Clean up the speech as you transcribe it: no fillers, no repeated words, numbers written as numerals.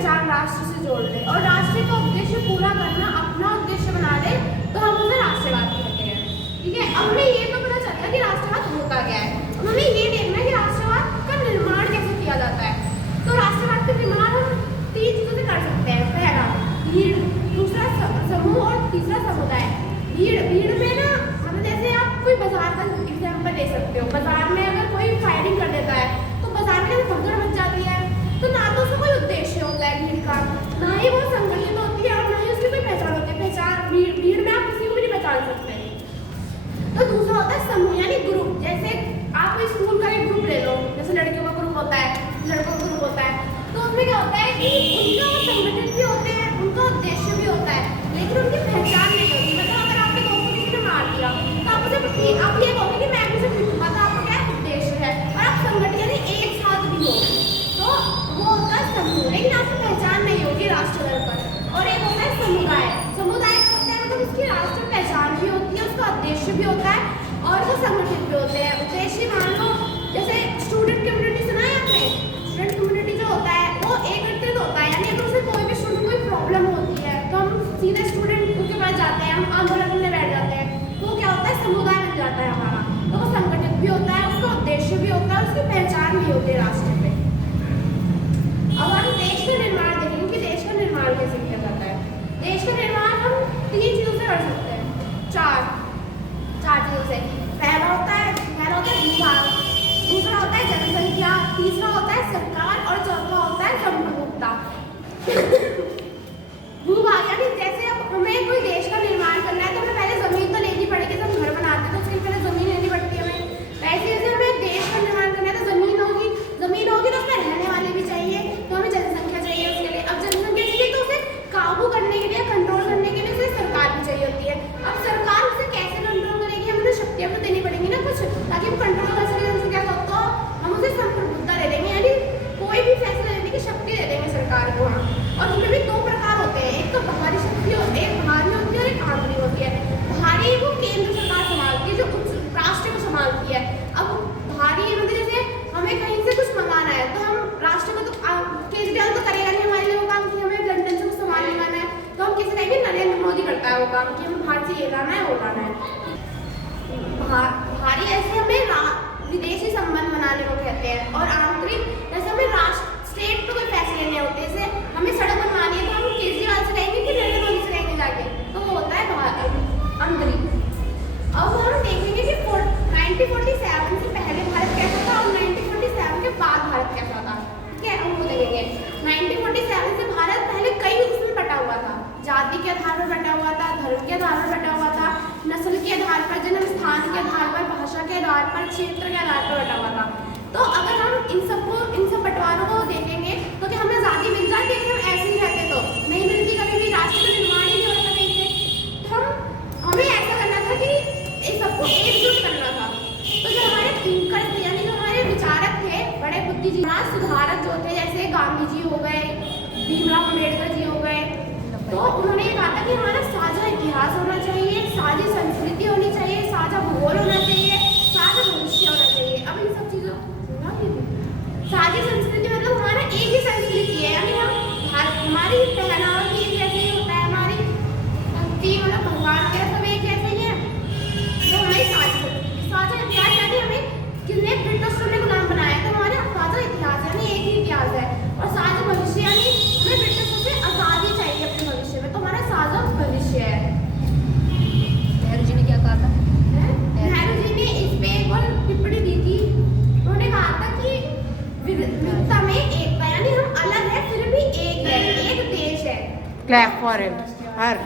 पहचान राष्ट्र से जोड़ ले और राष्ट्र का उद्देश्य पूरा करना अपना उद्देश्य बना ले तो हम उसे राष्ट्रवाद कहते हैं। ठीक है, अब हमें ये तो पता चल गया कि राष्ट्रवाद होता क्या है। अब हमें ये देखना है कि राष्ट्रवाद का निर्माण कैसे किया जाता है। तो राष्ट्रवाद का निर्माण हम 3 चीजों से कर सकते हैं। पहला भीड़, दूसरा समूह और तीसरा समुदाय। भीड़ में ना मतलब जैसे आप कोई बाजार का एग्जाम्पल ले सकते हो। बाजार में अगर कोई फायरिंग कर देता है तो बाजार में भगदड़ मच जाती है। तो ना तो उसका कोई उद्देश्य होता है भीड़ का, ना ही वो संगठित होती है और ना ही उसकी कोई पहचान होती है। भीड़ में आप किसी को भी नहीं पहचान सकते। तो दूसरा होता है समूह यानी ग्रुप। जैसे आप स्कूल का एक ग्रुप ले लो, जैसे लड़कियों का ग्रुप होता है, लड़कों का ग्रुप होता है। तो उसमें क्या होता है कि उनका संगठन भी होते हैं, उनका उद्देश्य भी होता है, लेकिन उनकी पहचान नहीं होती। मतलब अगर आपके दोस्त को किसी ने मार दिया तो आप ये कहोगे कि मैं उसे पीटूंगा, तो आपका क्या उद्देश्य है। और आप संगठन यानी एक साथ भी हो तो वो होता है समूह, लेकिन आपकी पहचान नहीं होगी राष्ट्र स्तर पर। और एक होता है समुदाय। समुदाय का होता है मतलब उसकी राष्ट्र पहचान भी होती है, उसका उद्देश्य भी होता है और वो संगठित भी होते हैं। उद्देश्य मान लो जैसे स्टूडेंट कम्युनिटी सुना है आपने। स्टूडेंट कम्युनिटी जो होता है वो एकत्रित होता है, यानी अगर उसे कोई भी स्टूडेंट कोई प्रॉब्लम होती है तो हम सीधे स्टूडेंट के पास जाते हैं, हम आंदोलन में बैठ जाते हैं। तो क्या होता है समुदाय बन जाता है हमारा। तो वो संगठित भी होता है, उसका उद्देश्य भी होता है, उसकी पहचान भी होती है राष्ट्र पे। अब हम देश का निर्माण देखेंगे कि देश का निर्माण कैसे किया जाता है। देश का निर्माण हम 3 चीजों से कर सकते हैं, चार चीजों से। पहला होता है भूभाग, दूसरा होता है जनसंख्या, तीसरा होता है सरकार और चौथा होता है संप्रभुता। भूभाग यानी जैसे अब हमें कोई देश का निर्माण करना है तो हमें पहले जमीन तो लेनी पड़ेगी। जब हम घर बनाते हैं तो उसके लिए पहले जमीन लेनी पड़ती है हमें। वैसे जैसे हमें देश का निर्माण करना है तो जमीन होगी तो उसमें रहने वाले भी चाहिए, तो हमें जनसंख्या चाहिए उसके लिए। अब जनसंख्या चाहिए तो उसे काबू करने के लिए, कंट्रोल करने के लिए उसे सरकार भी चाहिए होती है। अब सरकार उसे कैसे कंट्रोल करेगी, हमें शक्तियाँ तो देनी पड़ेंगी ना कुछ, ताकि हम कंट्रोल कर सकें जनसंख्या को। तो हम उसे संप्रभुता दे देंगे, यानी कोई भी फैसला लेने की शक्ति दे देंगे सरकार को। और उसमें भी 2 प्रकार होते हैं, एक तो बाहरी शक्ति होती है, एक बाहरी होती है और एक आंतरिक होती है। बाहरी वो केंद्र सरकार संभालती है, जो राष्ट्र को संभालती है। अब बाहरी मतलब जैसे हमें कहीं से कुछ मंगाना है तो हम राष्ट्र को तो केजरीवाल तो करेगा नहीं हमारे लिए वो काम कि हमें लंदन से कुछ सामान मंगाना है, तो हम किसी टाइम नरेंद्र मोदी करता है वो काम कि हमें बाहर से ये लाना है वो लाना है। बाहरी ऐसे हमें विदेशी संबंध बनाने को कहते हैं, और आंतरिक जैसे हमें स्टेट पे कोई फैसले लेने होते हैं। जैसे हमें सड़क बनवानी है तो हम केजरीवाल से कहेंगे कि नरेंद्र मोदी से कहेंगे जाके, तो वो होता है आंतरिक। अब हम देखेंगे कि 1947 से पहले भारत कैसा था और 1947 के बाद भारत कैसा था। ठीक है, हम वो देखेंगे। 1947 से भारत पहले कई उसमें बटा हुआ था, जाति के आधार पर बटा हुआ था, धर्म के आधार पर बटा हुआ था, नस्ल के आधार पर, जन्म स्थान के आधार पर, भाषा के आधार पर, क्षेत्र के आधार पर बटा हुआ था। तो अगर हम इन सब बंटवारों को देखेंगे तो क्या हमें आज़ादी मिल जाती है कि हम ऐसे ही रहते तो नहीं मिलती, कभी भी राष्ट्र का निर्माण ही नहीं होता कहीं से। तो हमें ऐसा करना था कि इस सबको एकजुट करना था। तो जो हमारे थिंकर थे यानी जो हमारे विचारक थे, बड़े बुद्धिजीवी सुधारक जो थे, जैसे गांधी जी हो गए, भीमराव अम्बेडकर जी हो गए, तो उन्होंने ये कहा था कि हमारा साझा इतिहास होना चाहिए, साझी संस्कृति होनी चाहिए, साझा भूगोल होना चाहिए, साझा भविष्य होना चाहिए। अब इन सब चीज़ों साझी संस्कृति मतलब हमारा एक ही संस्कृति है, यानी हमारी पहनावा भी एक जैसे ही होता है, हमारी भक्ति मतलब भगवान के सब एक जैसे ही है। तो हमारी साझा इतिहास यानी हमें कितने ब्रिटिशों ने गुलाम बनाया, तो हमारा साझा इतिहास यानी एक ही इतिहास है। और साझा भविष्य यानी हमें ब्रिटिशों से आज़ादी चाहिए अपने भविष्य में, तो हमारा साझा भविष्य है। नेहरू जी ने क्या कहा था? नेहरू जी ने इस पे एक और टिप्पणी दी थी। उन्होंने कहा था कि विविधता में एकता, यानी हम अलग है फिर भी एक है, एक देश है। Clap for him. हर